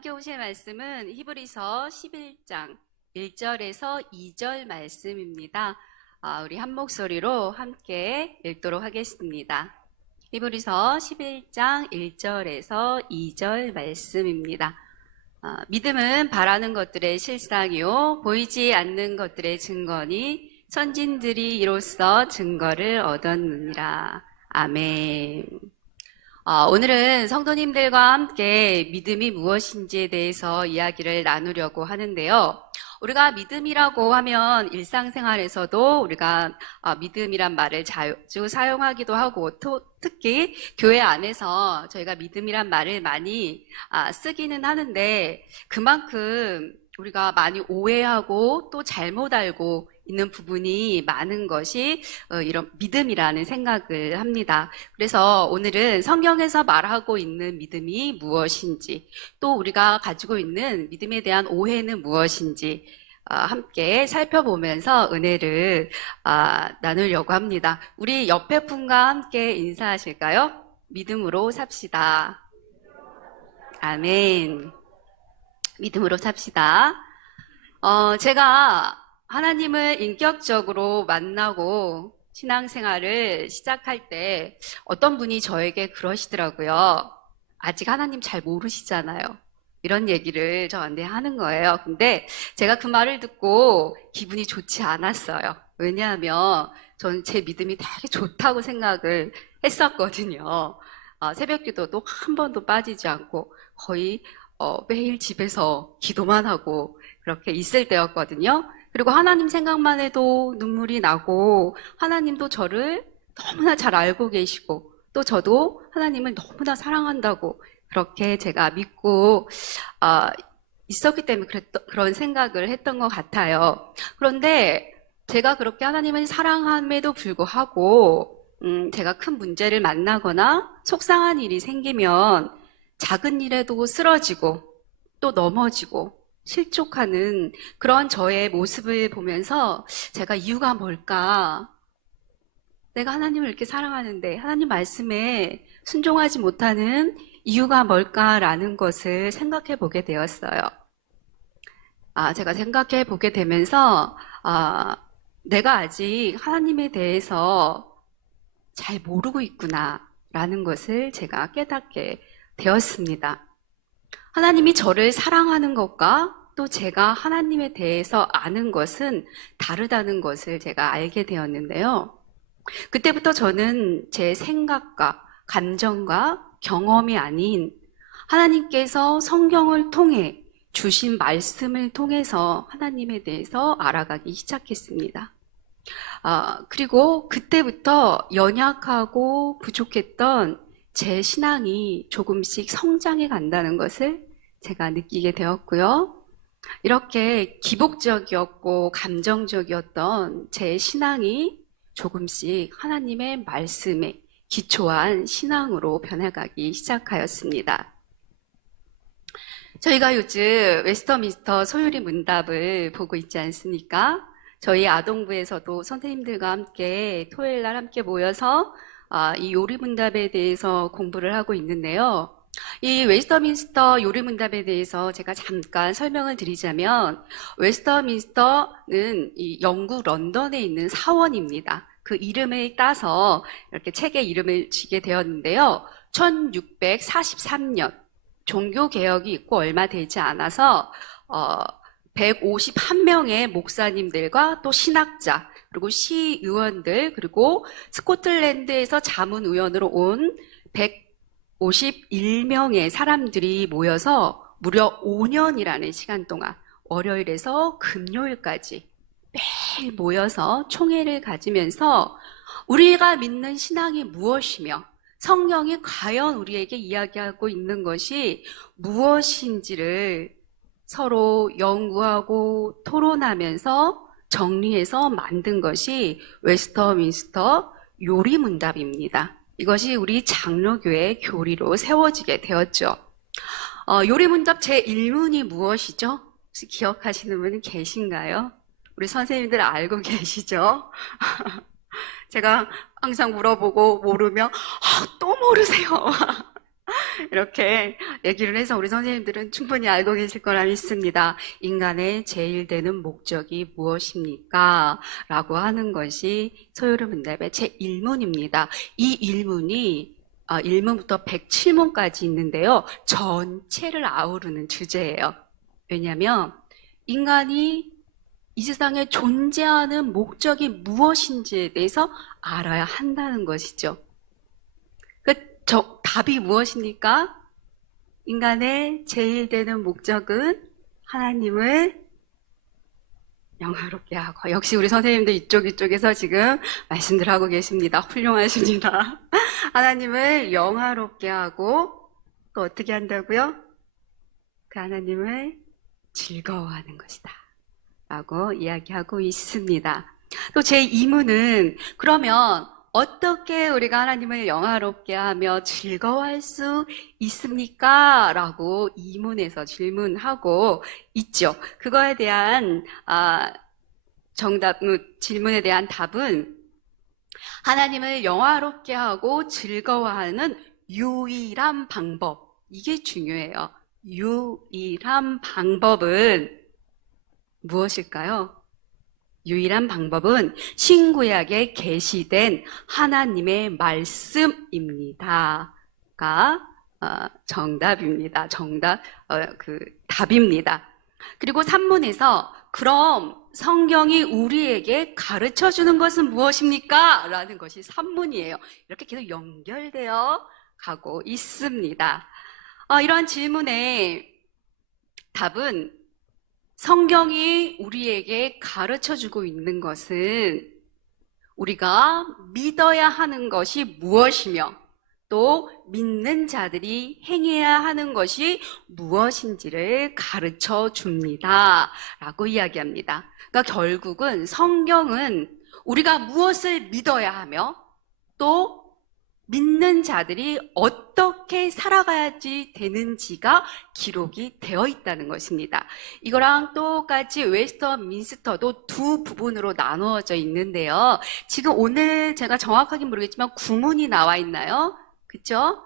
함께 오실 말씀은 히브리서 11장 1절에서 2절 말씀입니다. 우리 한 목소리로 함께 읽도록 하겠습니다. 히브리서 11장 1절에서 2절 말씀입니다. 믿음은 바라는 것들의 실상이요 보이지 않는 것들의 증거니 선진들이 이로써 증거를 얻었느니라. 아멘. 오늘은 성도님들과 함께 믿음이 무엇인지에 대해서 이야기를 나누려고 하는데요. 우리가 믿음이라고 하면 일상생활에서도 우리가 믿음이란 말을 자주 사용하기도 하고 특히 교회 안에서 저희가 믿음이란 말을 많이 쓰기는 하는데 그만큼 우리가 많이 오해하고 또 잘못 알고 있는 부분이 많은 것이 이런 믿음이라는 생각을 합니다. 그래서 오늘은 성경에서 말하고 있는 믿음이 무엇인지 또 우리가 가지고 있는 믿음에 대한 오해는 무엇인지 함께 살펴보면서 은혜를 나누려고 합니다. 우리 옆에 분과 함께 인사하실까요? 믿음으로 삽시다. 아멘. 믿음으로 삽시다. 제가 하나님을 인격적으로 만나고 신앙생활을 시작할 때 어떤 분이 저에게 그러시더라고요. 아직 하나님 잘 모르시잖아요. 이런 얘기를 저한테 하는 거예요. 근데 제가 그 말을 듣고 기분이 좋지 않았어요. 왜냐하면 저는 제 믿음이 되게 좋다고 생각을 했었거든요. 새벽 기도도 한 번도 빠지지 않고 거의 매일 집에서 기도만 하고 그렇게 있을 때였거든요. 그리고 하나님 생각만 해도 눈물이 나고 하나님도 저를 너무나 잘 알고 계시고 또 저도 하나님을 너무나 사랑한다고 그렇게 제가 믿고 있었기 때문에 그런 생각을 했던 것 같아요. 그런데 제가 그렇게 하나님을 사랑함에도 불구하고 제가 큰 문제를 만나거나 속상한 일이 생기면 작은 일에도 쓰러지고 또 넘어지고 실족하는 그런 저의 모습을 보면서 제가 이유가 뭘까? 내가 하나님을 이렇게 사랑하는데 하나님 말씀에 순종하지 못하는 이유가 뭘까라는 것을 생각해 보게 되었어요. 제가 생각해 보게 되면서 내가 아직 하나님에 대해서 잘 모르고 있구나라는 것을 제가 깨닫게 되었습니다. 하나님이 저를 사랑하는 것과 또 제가 하나님에 대해서 아는 것은 다르다는 것을 제가 알게 되었는데요. 그때부터 저는 제 생각과 감정과 경험이 아닌 하나님께서 성경을 통해 주신 말씀을 통해서 하나님에 대해서 알아가기 시작했습니다. 그리고 그때부터 연약하고 부족했던 제 신앙이 조금씩 성장해 간다는 것을 제가 느끼게 되었고요. 이렇게 기복적이었고 감정적이었던 제 신앙이 조금씩 하나님의 말씀에 기초한 신앙으로 변해가기 시작하였습니다. 저희가 요즘 웨스터민스터 소유리 문답을 보고 있지 않습니까? 저희 아동부에서도 선생님들과 함께 토요일 날 함께 모여서 이 요리문답에 대해서 공부를 하고 있는데요. 이 웨스터민스터 요리문답에 대해서 제가 잠깐 설명을 드리자면 웨스터민스터는 이 영국 런던에 있는 사원입니다. 그 이름을 따서 이렇게 책의 이름을 지게 되었는데요. 1643년 종교개혁이 있고 얼마 되지 않아서 151명의 목사님들과 또 신학자 그리고 시의원들 그리고 스코틀랜드에서 자문위원으로 온 151명의 사람들이 모여서 무려 5년이라는 시간 동안 월요일에서 금요일까지 매일 모여서 총회를 가지면서 우리가 믿는 신앙이 무엇이며 성경이 과연 우리에게 이야기하고 있는 것이 무엇인지를 서로 연구하고 토론하면서 정리해서 만든 것이 웨스터민스터 요리문답입니다. 이것이 우리 장로교회 교리로 세워지게 되었죠. 요리문답 제1문이 무엇이죠? 혹시 기억하시는 분 계신가요? 우리 선생님들 알고 계시죠? 제가 항상 물어보고 모르면 또 모르세요. 이렇게 얘기를 해서 우리 선생님들은 충분히 알고 계실 거라 믿습니다. 인간의 제일 되는 목적이 무엇입니까? 라고 하는 것이 소요리 문답의 제1문입니다. 이 1문이 1문부터 107문까지 있는데요. 전체를 아우르는 주제예요. 왜냐하면 인간이 이 세상에 존재하는 목적이 무엇인지에 대해서 알아야 한다는 것이죠. 답이 무엇입니까? 인간의 제일 되는 목적은 하나님을 영화롭게 하고, 역시 우리 선생님들 이쪽에서 지금 말씀들 하고 계십니다. 훌륭하십니다. 하나님을 영화롭게 하고 또 어떻게 한다고요? 그 하나님을 즐거워하는 것이다 라고 이야기하고 있습니다. 또 제2문은 그러면 어떻게 우리가 하나님을 영화롭게 하며 즐거워할 수 있습니까? 라고 2문에서 질문하고 있죠. 그거에 대한 질문에 대한 답은 하나님을 영화롭게 하고 즐거워하는 유일한 방법, 이게 중요해요. 유일한 방법은 무엇일까요? 유일한 방법은 신구약에 계시된 하나님의 말씀입니다가 정답입니다. 답입니다. 그리고 3문에서 그럼 성경이 우리에게 가르쳐 주는 것은 무엇입니까? 라는 것이 3문이에요. 이렇게 계속 연결되어 가고 있습니다. 이러한 질문의 답은 성경이 우리에게 가르쳐주고 있는 것은 우리가 믿어야 하는 것이 무엇이며 또 믿는 자들이 행해야 하는 것이 무엇인지를 가르쳐 줍니다 라고 이야기합니다. 그러니까 결국은 성경은 우리가 무엇을 믿어야 하며 또 믿는 자들이 어떻게 살아가야지 되는지가 기록이 되어 있다는 것입니다. 이거랑 똑같이 웨스터민스터도 두 부분으로 나누어져 있는데요. 지금 오늘 제가 정확하게 모르겠지만 구문이 나와 있나요? 그쵸?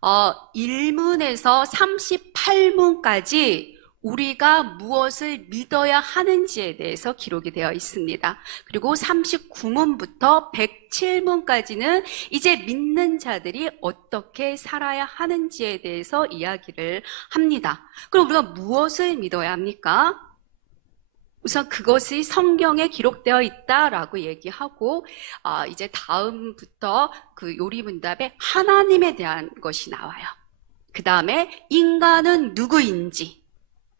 1문에서 38문까지 우리가 무엇을 믿어야 하는지에 대해서 기록이 되어 있습니다. 그리고 39문부터 107문까지는 이제 믿는 자들이 어떻게 살아야 하는지에 대해서 이야기를 합니다. 그럼 우리가 무엇을 믿어야 합니까? 우선 그것이 성경에 기록되어 있다라고 얘기하고 이제 다음부터 그 요리문답에 하나님에 대한 것이 나와요. 그 다음에 인간은 누구인지,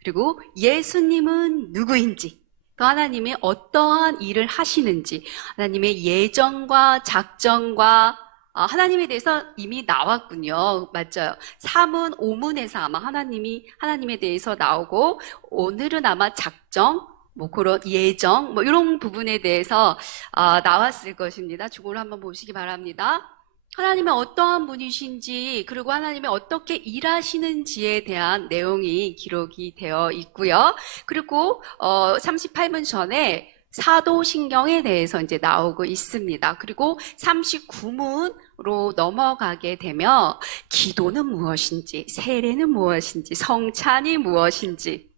그리고 예수님은 누구인지, 또 하나님이 어떠한 일을 하시는지, 하나님의 예정과 작정과 하나님에 대해서 이미 나왔군요. 맞아요. 3문, 5문에서 아마 하나님에 대해서 나오고, 오늘은 아마 작정, 그런 예정, 이런 부분에 대해서 나왔을 것입니다. 주고를 한번 보시기 바랍니다. 하나님은 어떠한 분이신지, 그리고 하나님이 어떻게 일하시는지에 대한 내용이 기록이 되어 있고요. 그리고 38문 전에 사도신경에 대해서 이제 나오고 있습니다. 그리고 39문으로 넘어가게 되면 기도는 무엇인지, 세례는 무엇인지, 성찬이 무엇인지,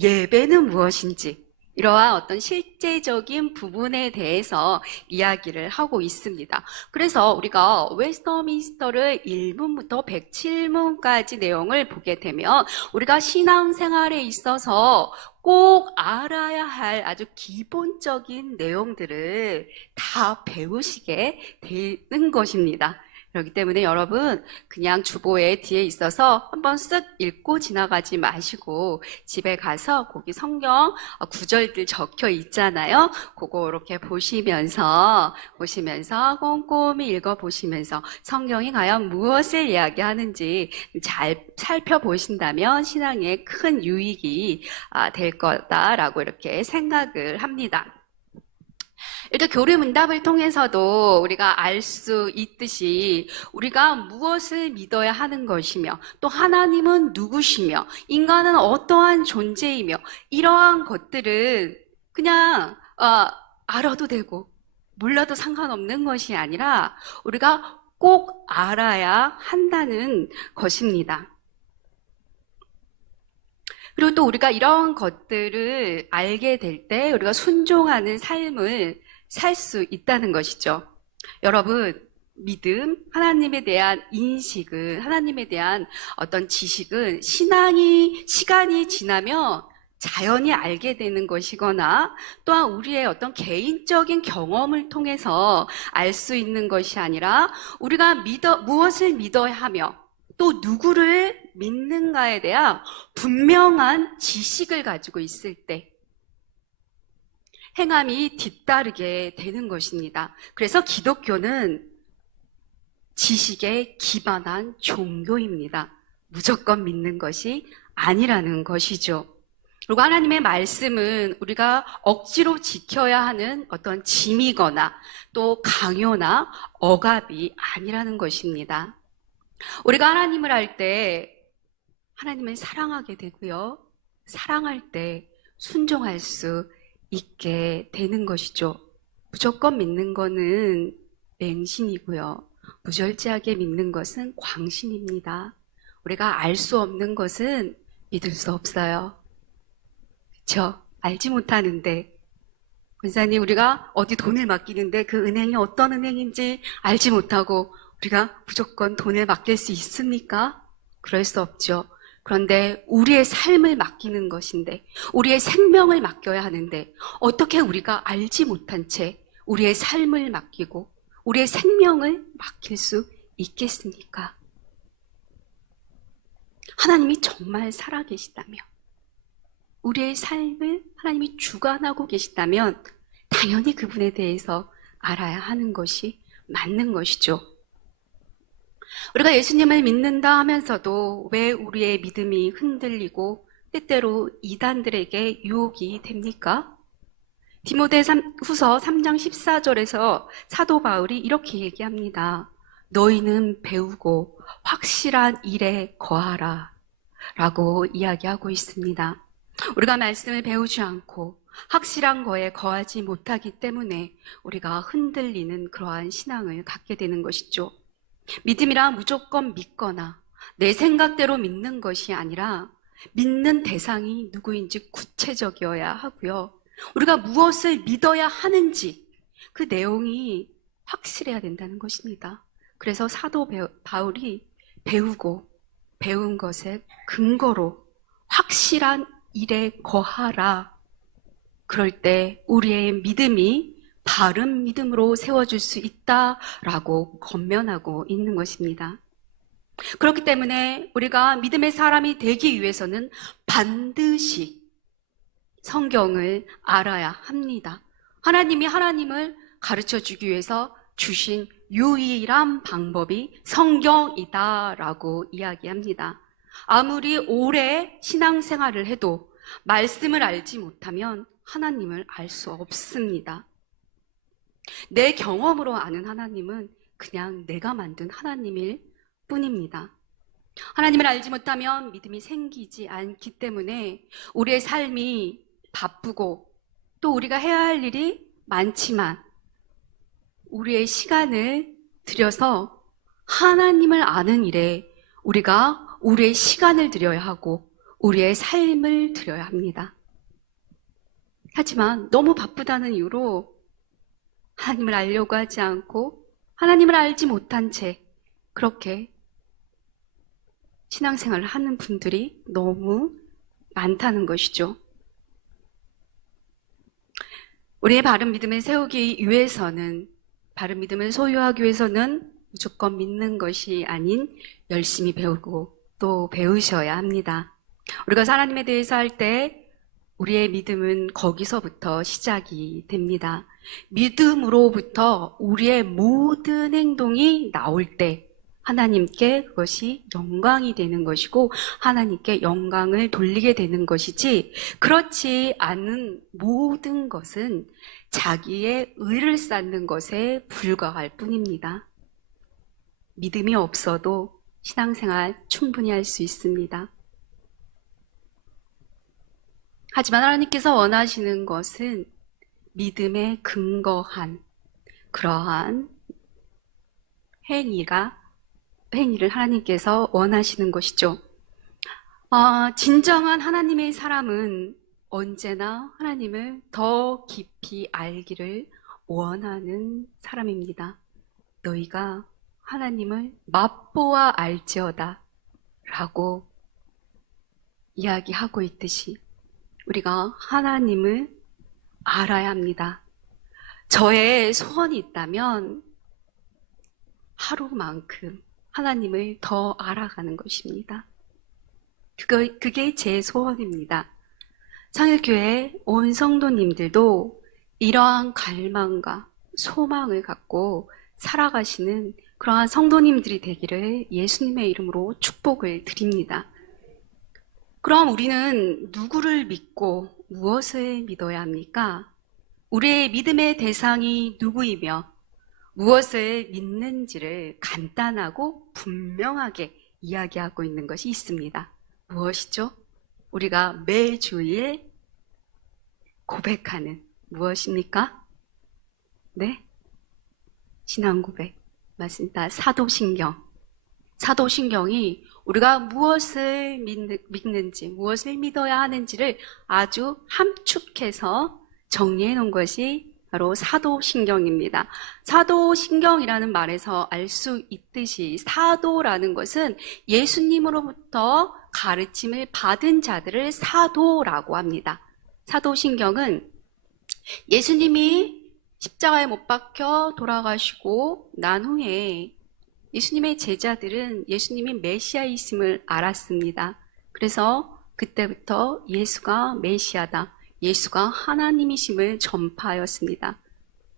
예배는 무엇인지, 이러한 어떤 실제적인 부분에 대해서 이야기를 하고 있습니다. 그래서 우리가 웨스터민스터를 1문부터 107문까지 내용을 보게 되면 우리가 신앙생활에 있어서 꼭 알아야 할 아주 기본적인 내용들을 다 배우시게 되는 것입니다. 그렇기 때문에 여러분 그냥 주보에 뒤에 있어서 한번 쓱 읽고 지나가지 마시고 집에 가서 거기 성경 구절들 적혀 있잖아요. 그거 이렇게 보시면서 꼼꼼히 읽어보시면서 성경이 과연 무엇을 이야기하는지 잘 살펴보신다면 신앙에 큰 유익이 될 거다라고 이렇게 생각을 합니다. 이렇게 교리문답을 통해서도 우리가 알 수 있듯이 우리가 무엇을 믿어야 하는 것이며 또 하나님은 누구시며 인간은 어떠한 존재이며 이러한 것들은 그냥 알아도 되고 몰라도 상관없는 것이 아니라 우리가 꼭 알아야 한다는 것입니다. 그리고 또 우리가 이런 것들을 알게 될 때 우리가 순종하는 삶을 살 수 있다는 것이죠. 여러분, 믿음, 하나님에 대한 인식은, 하나님에 대한 어떤 지식은 시간이 지나면 자연히 알게 되는 것이거나 또한 우리의 어떤 개인적인 경험을 통해서 알 수 있는 것이 아니라 우리가 무엇을 믿어야 하며 또 누구를 믿는가에 대한 분명한 지식을 가지고 있을 때 행함이 뒤따르게 되는 것입니다. 그래서 기독교는 지식에 기반한 종교입니다. 무조건 믿는 것이 아니라는 것이죠. 그리고 하나님의 말씀은 우리가 억지로 지켜야 하는 어떤 짐이거나 또 강요나 억압이 아니라는 것입니다. 우리가 하나님을 알 때 하나님을 사랑하게 되고요. 사랑할 때 순종할 수 있게 되는 것이죠. 무조건 믿는 것은 맹신이고요. 무절제하게 믿는 것은 광신입니다. 우리가 알 수 없는 것은 믿을 수 없어요. 그렇죠? 알지 못하는데 권사님, 우리가 어디 돈을 맡기는데 그 은행이 어떤 은행인지 알지 못하고 우리가 무조건 돈을 맡길 수 있습니까? 그럴 수 없죠. 그런데 우리의 삶을 맡기는 것인데, 우리의 생명을 맡겨야 하는데 어떻게 우리가 알지 못한 채 우리의 삶을 맡기고 우리의 생명을 맡길 수 있겠습니까? 하나님이 정말 살아계시다면, 우리의 삶을 하나님이 주관하고 계시다면 당연히 그분에 대해서 알아야 하는 것이 맞는 것이죠. 우리가 예수님을 믿는다 하면서도 왜 우리의 믿음이 흔들리고 때때로 이단들에게 유혹이 됩니까? 디모데후서 3장 14절에서 사도 바울이 이렇게 얘기합니다. 너희는 배우고 확실한 일에 거하라 라고 이야기하고 있습니다. 우리가 말씀을 배우지 않고 확실한 거에 거하지 못하기 때문에 우리가 흔들리는 그러한 신앙을 갖게 되는 것이죠. 믿음이란 무조건 믿거나 내 생각대로 믿는 것이 아니라 믿는 대상이 누구인지 구체적이어야 하고요. 우리가 무엇을 믿어야 하는지 그 내용이 확실해야 된다는 것입니다. 그래서 사도 바울이 배우고 배운 것의 근거로 확실한 일에 거하라. 그럴 때 우리의 믿음이 바른 믿음으로 세워줄 수 있다라고 권면하고 있는 것입니다. 그렇기 때문에 우리가 믿음의 사람이 되기 위해서는 반드시 성경을 알아야 합니다. 하나님이 하나님을 가르쳐 주기 위해서 주신 유일한 방법이 성경이다라고 이야기합니다. 아무리 오래 신앙생활을 해도 말씀을 알지 못하면 하나님을 알 수 없습니다. 내 경험으로 아는 하나님은 그냥 내가 만든 하나님일 뿐입니다. 하나님을 알지 못하면 믿음이 생기지 않기 때문에 우리의 삶이 바쁘고 또 우리가 해야 할 일이 많지만 우리의 시간을 들여서 하나님을 아는 일에 우리가 우리의 시간을 들여야 하고 우리의 삶을 들여야 합니다. 하지만 너무 바쁘다는 이유로 하나님을 알려고 하지 않고 하나님을 알지 못한 채 그렇게 신앙생활을 하는 분들이 너무 많다는 것이죠. 우리의 바른 믿음을 세우기 위해서는, 바른 믿음을 소유하기 위해서는 무조건 믿는 것이 아닌 열심히 배우고 또 배우셔야 합니다. 우리가 하나님에 대해서 할 때 우리의 믿음은 거기서부터 시작이 됩니다. 믿음으로부터 우리의 모든 행동이 나올 때 하나님께 그것이 영광이 되는 것이고 하나님께 영광을 돌리게 되는 것이지, 그렇지 않은 모든 것은 자기의 의를 쌓는 것에 불과할 뿐입니다. 믿음이 없어도 신앙생활 충분히 할 수 있습니다. 하지만 하나님께서 원하시는 것은 믿음에 근거한 그러한 행위를 하나님께서 원하시는 것이죠. 진정한 하나님의 사람은 언제나 하나님을 더 깊이 알기를 원하는 사람입니다. 너희가 하나님을 맛보아 알지어다 라고 이야기하고 있듯이 우리가 하나님을 알아야 합니다. 저의 소원이 있다면 하루만큼 하나님을 더 알아가는 것입니다. 그게 제 소원입니다. 창일교회 온 성도님들도 이러한 갈망과 소망을 갖고 살아가시는 그러한 성도님들이 되기를 예수님의 이름으로 축복을 드립니다. 그럼 우리는 누구를 믿고 무엇을 믿어야 합니까? 우리의 믿음의 대상이 누구이며 무엇을 믿는지를 간단하고 분명하게 이야기하고 있는 것이 있습니다. 무엇이죠? 우리가 매주일 고백하는 무엇입니까? 네? 신앙 고백. 맞습니다. 사도신경. 사도신경이 우리가 무엇을 믿는지, 무엇을 믿어야 하는지를 아주 함축해서 정리해 놓은 것이 바로 사도신경입니다. 사도신경이라는 말에서 알 수 있듯이 사도라는 것은 예수님으로부터 가르침을 받은 자들을 사도라고 합니다. 사도신경은 예수님이 십자가에 못 박혀 돌아가시고 난 후에 예수님의 제자들은 예수님이 메시아이심을 알았습니다. 그래서 그때부터 예수가 메시아다, 예수가 하나님이심을 전파하였습니다.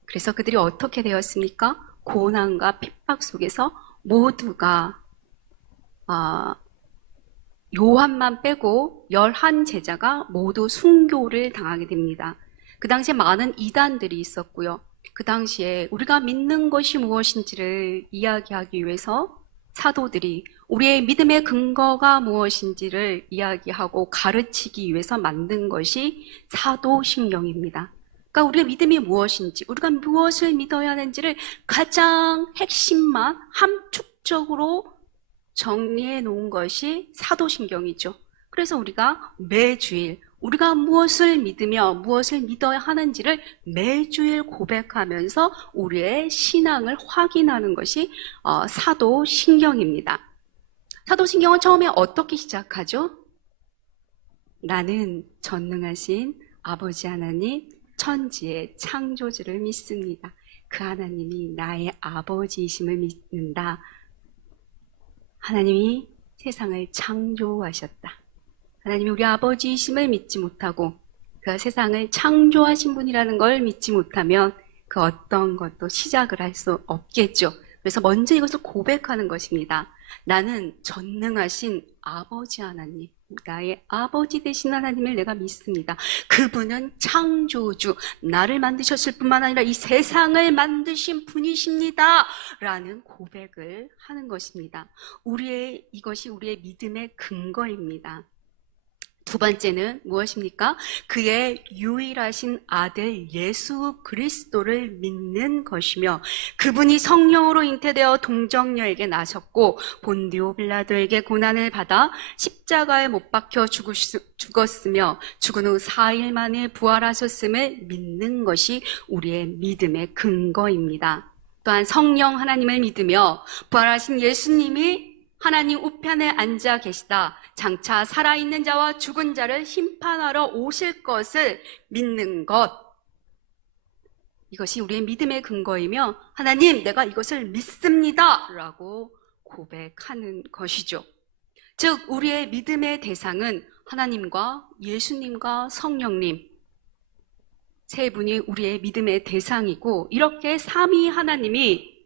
그래서 그들이 어떻게 되었습니까? 고난과 핍박 속에서 모두가 요한만 빼고 11제자가 모두 순교를 당하게 됩니다. 그 당시에 많은 이단들이 있었고요. 그 당시에 우리가 믿는 것이 무엇인지를 이야기하기 위해서 사도들이 우리의 믿음의 근거가 무엇인지를 이야기하고 가르치기 위해서 만든 것이 사도신경입니다. 그러니까 우리의 믿음이 무엇인지, 우리가 무엇을 믿어야 하는지를 가장 핵심만 함축적으로 정리해 놓은 것이 사도신경이죠. 그래서 우리가 매주일 우리가 무엇을 믿으며 무엇을 믿어야 하는지를 매주일 고백하면서 우리의 신앙을 확인하는 것이 사도신경입니다. 사도신경은 처음에 어떻게 시작하죠? 나는 전능하신 아버지 하나님, 천지의 창조주를 믿습니다. 그 하나님이 나의 아버지이심을 믿는다. 하나님이 세상을 창조하셨다. 하나님이 우리 아버지이심을 믿지 못하고 그 세상을 창조하신 분이라는 걸 믿지 못하면 그 어떤 것도 시작을 할 수 없겠죠. 그래서 먼저 이것을 고백하는 것입니다. 나는 전능하신 아버지 하나님, 나의 아버지 되신 하나님을 내가 믿습니다. 그분은 창조주, 나를 만드셨을 뿐만 아니라 이 세상을 만드신 분이십니다. 라는 고백을 하는 것입니다. 이것이 우리의 믿음의 근거입니다. 두 번째는 무엇입니까? 그의 유일하신 아들 예수 그리스도를 믿는 것이며 그분이 성령으로 잉태되어 동정녀에게 나셨고 본디오 빌라도에게 고난을 받아 십자가에 못 박혀 죽었으며 죽은 후 4일 만에 부활하셨음을 믿는 것이 우리의 믿음의 근거입니다. 또한 성령 하나님을 믿으며 부활하신 예수님이 하나님 우편에 앉아 계시다. 장차 살아있는 자와 죽은 자를 심판하러 오실 것을 믿는 것. 이것이 우리의 믿음의 근거이며 하나님 내가 이것을 믿습니다 라고 고백하는 것이죠. 즉 우리의 믿음의 대상은 하나님과 예수님과 성령님 세 분이 우리의 믿음의 대상이고 이렇게 삼위 하나님이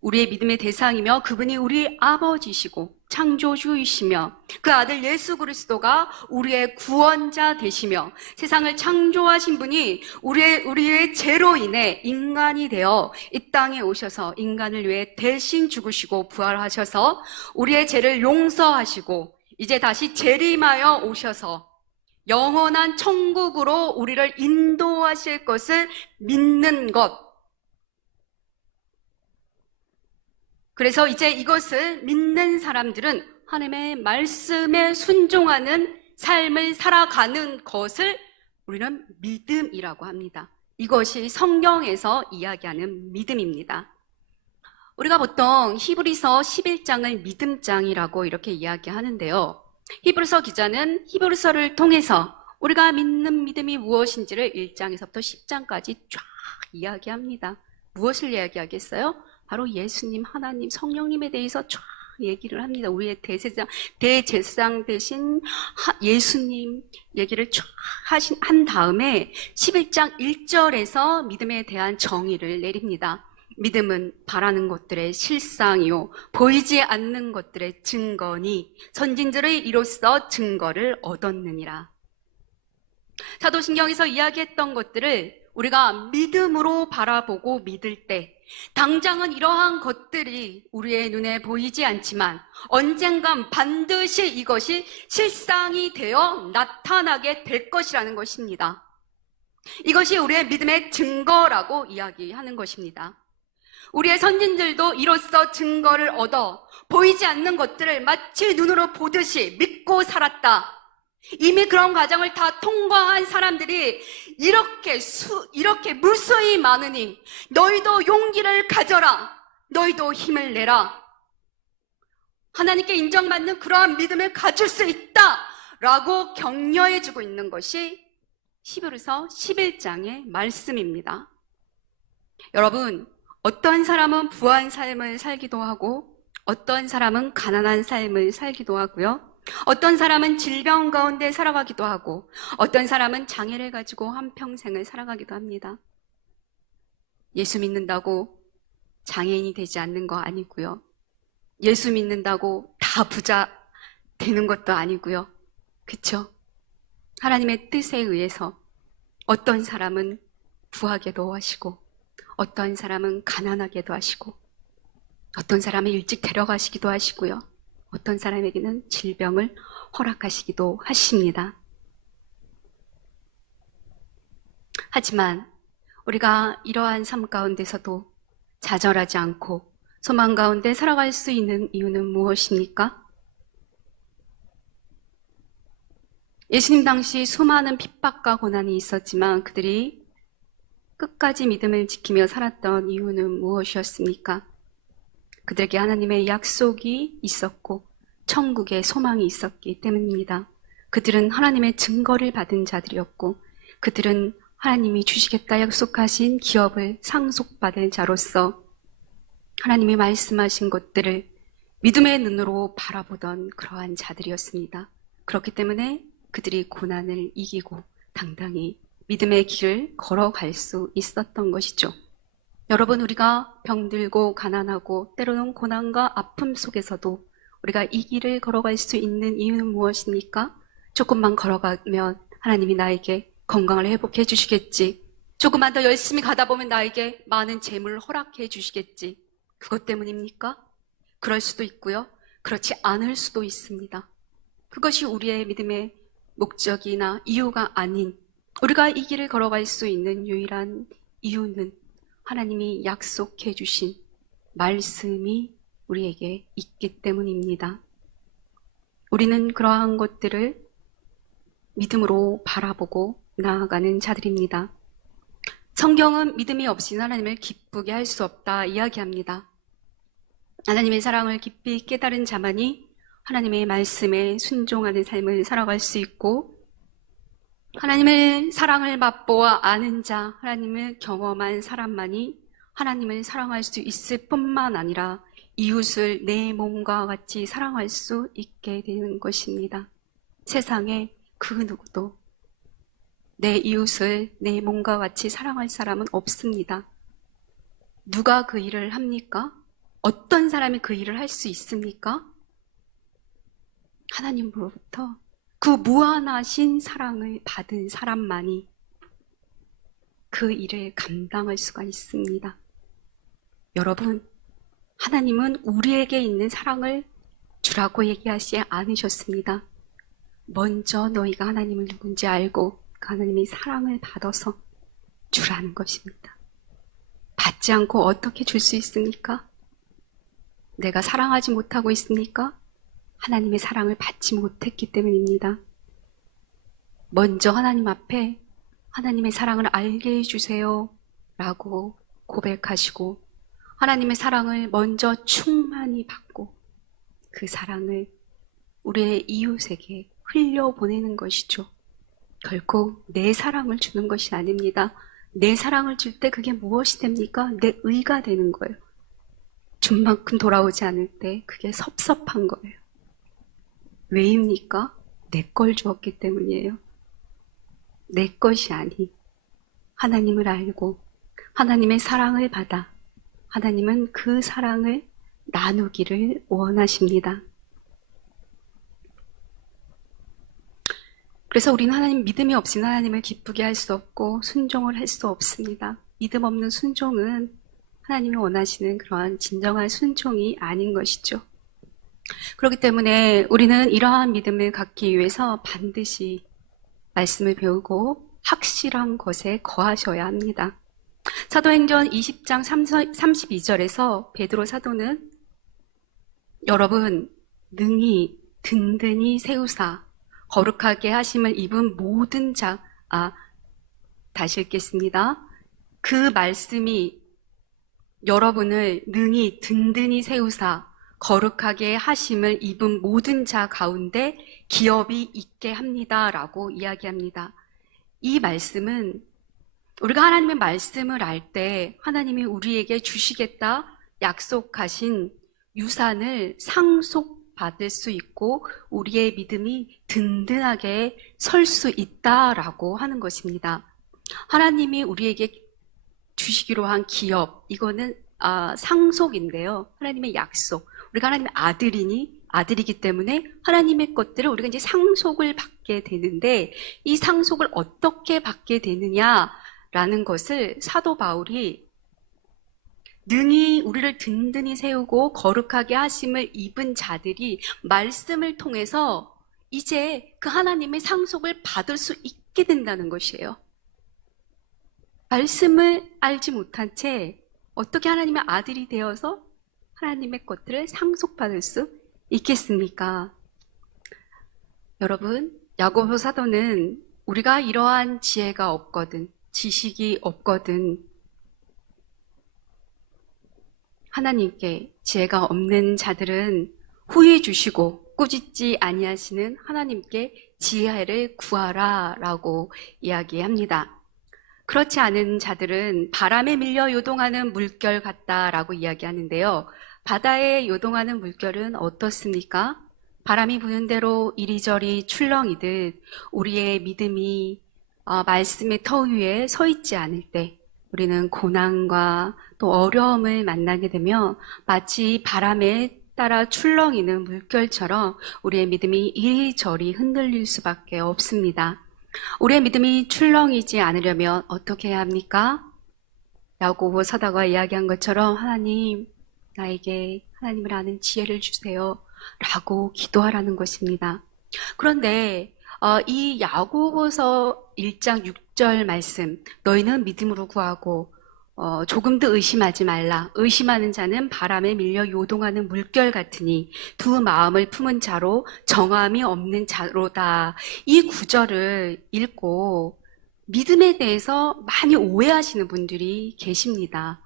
우리의 믿음의 대상이며 그분이 우리 아버지시고 창조주이시며 그 아들 예수 그리스도가 우리의 구원자 되시며 세상을 창조하신 분이 우리의 죄로 인해 인간이 되어 이 땅에 오셔서 인간을 위해 대신 죽으시고 부활하셔서 우리의 죄를 용서하시고 이제 다시 재림하여 오셔서 영원한 천국으로 우리를 인도하실 것을 믿는 것. 그래서 이제 이것을 믿는 사람들은 하나님의 말씀에 순종하는 삶을 살아가는 것을 우리는 믿음이라고 합니다. 이것이 성경에서 이야기하는 믿음입니다. 우리가 보통 히브리서 11장을 믿음장이라고 이렇게 이야기하는데요. 히브리서 기자는 히브리서를 통해서 우리가 믿는 믿음이 무엇인지를 1장에서부터 10장까지 쫙 이야기합니다. 무엇을 이야기하겠어요? 바로 예수님, 하나님, 성령님에 대해서 쫙 얘기를 합니다. 우리의 대제사장 대신 예수님 얘기를 쫙 한 다음에 11장 1절에서 믿음에 대한 정의를 내립니다. 믿음은 바라는 것들의 실상이요 보이지 않는 것들의 증거니 선진들의 이로써 증거를 얻었느니라. 사도신경에서 이야기했던 것들을 우리가 믿음으로 바라보고 믿을 때 당장은 이러한 것들이 우리의 눈에 보이지 않지만 언젠간 반드시 이것이 실상이 되어 나타나게 될 것이라는 것입니다. 이것이 우리의 믿음의 증거라고 이야기하는 것입니다. 우리의 선진들도 이로써 증거를 얻어 보이지 않는 것들을 마치 눈으로 보듯이 믿고 살았다. 이미 그런 과정을 다 통과한 사람들이 이렇게 무수히 많으니 너희도 용기를 가져라. 너희도 힘을 내라. 하나님께 인정받는 그러한 믿음을 가질 수 있다 라고 격려해주고 있는 것이 히브리서 11장의 말씀입니다. 여러분, 어떤 사람은 부한 삶을 살기도 하고 어떤 사람은 가난한 삶을 살기도 하고요. 어떤 사람은 질병 가운데 살아가기도 하고 어떤 사람은 장애를 가지고 한평생을 살아가기도 합니다. 예수 믿는다고 장애인이 되지 않는 거 아니고요. 예수 믿는다고 다 부자 되는 것도 아니고요. 그렇죠? 하나님의 뜻에 의해서 어떤 사람은 부하게도 하시고 어떤 사람은 가난하게도 하시고 어떤 사람은 일찍 데려가시기도 하시고요. 어떤 사람에게는 질병을 허락하시기도 하십니다. 하지만 우리가 이러한 삶 가운데서도 좌절하지 않고 소망 가운데 살아갈 수 있는 이유는 무엇입니까? 예수님 당시 수많은 핍박과 고난이 있었지만 그들이 끝까지 믿음을 지키며 살았던 이유는 무엇이었습니까? 그들에게 하나님의 약속이 있었고 천국의 소망이 있었기 때문입니다. 그들은 하나님의 증거를 받은 자들이었고 그들은 하나님이 주시겠다 약속하신 기업을 상속받을 자로서 하나님이 말씀하신 것들을 믿음의 눈으로 바라보던 그러한 자들이었습니다. 그렇기 때문에 그들이 고난을 이기고 당당히 믿음의 길을 걸어갈 수 있었던 것이죠. 여러분, 우리가 병들고 가난하고 때로는 고난과 아픔 속에서도 우리가 이 길을 걸어갈 수 있는 이유는 무엇입니까? 조금만 걸어가면 하나님이 나에게 건강을 회복해 주시겠지. 조금만 더 열심히 가다 보면 나에게 많은 재물을 허락해 주시겠지. 그것 때문입니까? 그럴 수도 있고요. 그렇지 않을 수도 있습니다. 그것이 우리의 믿음의 목적이나 이유가 아닌 우리가 이 길을 걸어갈 수 있는 유일한 이유는 하나님이 약속해 주신 말씀이 우리에게 있기 때문입니다. 우리는 그러한 것들을 믿음으로 바라보고 나아가는 자들입니다. 성경은 믿음이 없이는 하나님을 기쁘게 할 수 없다 이야기합니다. 하나님의 사랑을 깊이 깨달은 자만이 하나님의 말씀에 순종하는 삶을 살아갈 수 있고 하나님의 사랑을 맛보아 아는 자, 하나님을 경험한 사람만이 하나님을 사랑할 수 있을 뿐만 아니라 이웃을 내 몸과 같이 사랑할 수 있게 되는 것입니다. 세상에 그 누구도 내 이웃을 내 몸과 같이 사랑할 사람은 없습니다. 누가 그 일을 합니까? 어떤 사람이 그 일을 할 수 있습니까? 하나님으로부터 그 무한하신 사랑을 받은 사람만이 그 일을 감당할 수가 있습니다. 여러분, 하나님은 우리에게 있는 사랑을 주라고 얘기하지 않으셨습니다. 먼저 너희가 하나님을 누군지 알고 그 하나님의 사랑을 받아서 주라는 것입니다. 받지 않고 어떻게 줄 수 있습니까? 내가 사랑하지 못하고 있습니까? 하나님의 사랑을 받지 못했기 때문입니다. 먼저 하나님 앞에 하나님의 사랑을 알게 해주세요 라고 고백하시고 하나님의 사랑을 먼저 충만히 받고 그 사랑을 우리의 이웃에게 흘려보내는 것이죠. 결코 내 사랑을 주는 것이 아닙니다. 내 사랑을 줄 때 그게 무엇이 됩니까? 내 의가 되는 거예요. 준 만큼 돌아오지 않을 때 그게 섭섭한 거예요. 왜입니까? 내 걸 주었기 때문이에요. 내 것이 아닌 하나님을 알고 하나님의 사랑을 받아 하나님은 그 사랑을 나누기를 원하십니다. 그래서 우리는 하나님 믿음이 없이는 하나님을 기쁘게 할 수 없고 순종을 할 수 없습니다. 믿음 없는 순종은 하나님이 원하시는 그러한 진정한 순종이 아닌 것이죠. 그렇기 때문에 우리는 이러한 믿음을 갖기 위해서 반드시 말씀을 배우고 확실한 것에 거하셔야 합니다. 사도행전 20장 32절에서 베드로 사도는 여러분 능히 든든히 세우사 거룩하게 하심을 입은 모든 다시 읽겠습니다. 그 말씀이 여러분을 능히 든든히 세우사 거룩하게 하심을 입은 모든 자 가운데 기업이 있게 합니다 라고 이야기합니다. 이 말씀은 우리가 하나님의 말씀을 알 때 하나님이 우리에게 주시겠다 약속하신 유산을 상속받을 수 있고 우리의 믿음이 든든하게 설 수 있다라고 하는 것입니다. 하나님이 우리에게 주시기로 한 기업, 이거는 상속인데요. 하나님의 약속. 우리가 하나님의 아들이기 때문에 하나님의 것들을 우리가 이제 상속을 받게 되는데 이 상속을 어떻게 받게 되느냐라는 것을 사도 바울이 능히 우리를 든든히 세우고 거룩하게 하심을 입은 자들이 말씀을 통해서 이제 그 하나님의 상속을 받을 수 있게 된다는 것이에요. 말씀을 알지 못한 채 어떻게 하나님의 아들이 되어서 하나님의 것들을 상속받을 수 있겠습니까? 여러분, 야고보 사도는 우리가 이러한 지혜가 없거든, 지식이 없거든, 하나님께 지혜가 없는 자들은 후회 주시고 꾸짖지 아니하시는 하나님께 지혜를 구하라 라고 이야기합니다. 그렇지 않은 자들은 바람에 밀려 요동하는 물결 같다라고 이야기하는데요. 바다에 요동하는 물결은 어떻습니까? 바람이 부는 대로 이리저리 출렁이듯 우리의 믿음이 말씀의 터 위에 서 있지 않을 때 우리는 고난과 또 어려움을 만나게 되면 마치 바람에 따라 출렁이는 물결처럼 우리의 믿음이 이리저리 흔들릴 수밖에 없습니다. 우리의 믿음이 출렁이지 않으려면 어떻게 해야 합니까? 야고보 사도가 이야기한 것처럼 하나님, 나에게 하나님을 아는 지혜를 주세요 라고 기도하라는 것입니다. 그런데 이 야고보서 1장 6절 말씀, 너희는 믿음으로 구하고 조금도 의심하지 말라. 의심하는 자는 바람에 밀려 요동하는 물결 같으니 두 마음을 품은 자로 정함이 없는 자로다. 이 구절을 읽고 믿음에 대해서 많이 오해하시는 분들이 계십니다.